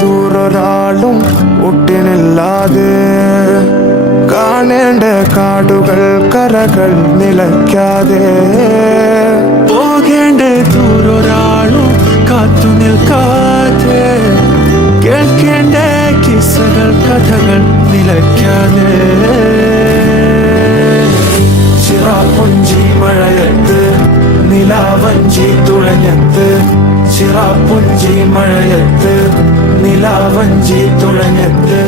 ദൂരൊരാളും ഒട്ടിനില്ലാതെ കാണേണ്ട കാടുകൾ കരകൾ നിലയ്ക്കാതെ പോകേണ്ട ദൂരൊരാളും കാത്തു നിൽക്കാതെ കേൾക്കേണ്ട കിസ്സകൾ കഥകൾ നിലയ്ക്കാതെ ചിറാപ്പുഞ്ചി മഴയത്ത് നിലാവഞ്ചി തുഴഞ്ഞത്ത് ചിറാപ്പുഞ്ചി മഴയത്ത് നിലാവഞ്ചി തുഴഞ്ഞത്ത്